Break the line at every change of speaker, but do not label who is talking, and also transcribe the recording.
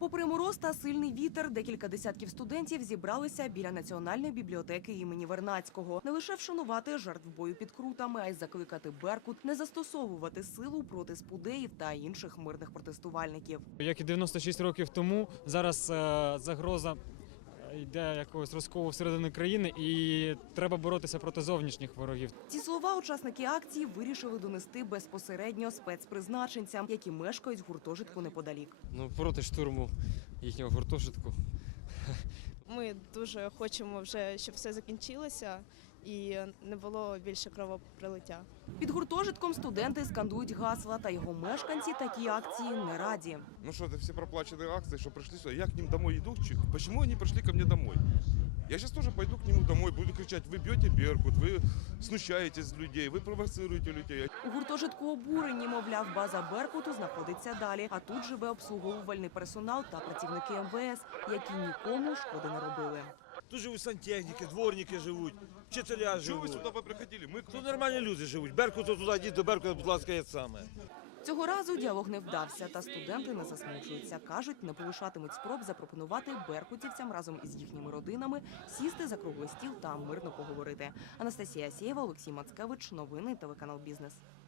Попри мороз та сильний вітер, декілька десятків студентів зібралися біля Національної бібліотеки імені Вернадського. Не лише вшанувати жертв бою під Крутами, а й закликати Беркут не застосовувати силу проти спудеїв та інших мирних протестувальників.
Як і 96 років тому, зараз загроза йде якогось розколу всередині країни і треба боротися проти зовнішніх ворогів.
Ці слова учасники акції вирішили донести безпосередньо спецпризначенцям, які мешкають в гуртожитку неподалік.
Проти штурму їхнього гуртожитку.
Ми дуже хочемо вже, щоб все закінчилося і не було більше кровопролиття.
Під гуртожитком студенти скандують гасла, та його мешканці такі акції не раді.
Ну что, это все проплаченные акции, что пришли сюда. Я к ним домой иду. Почему они пришли ко мне домой? Я сейчас тоже пойду к нему домой, буду кричать: вы бьете Беркут, вы знущаетесь людей, ви провоцируєте людей.
У гуртожитку обурені, мовляв, база Беркуту знаходиться далі, а тут живе обслуговувальний персонал та працівники МВС, які нікому шкоди не робили.
Тут живуть сантехніки, дворники живуть, вчителя
Чего вы
живуть.
сюда приходили?
Тут нормальні люди живуть. Беркуту туди йдіть, до Беркута, будь ласка, є саме.
Цього разу діалог не вдався, та студенти не засмучуються. Кажуть, не полишатимуть спроб запропонувати беркутівцям разом із їхніми родинами сісти за круглий стіл та мирно поговорити. Анастасія Асєєва, Олексій Мацкевич. Новини телеканал «Бізнес».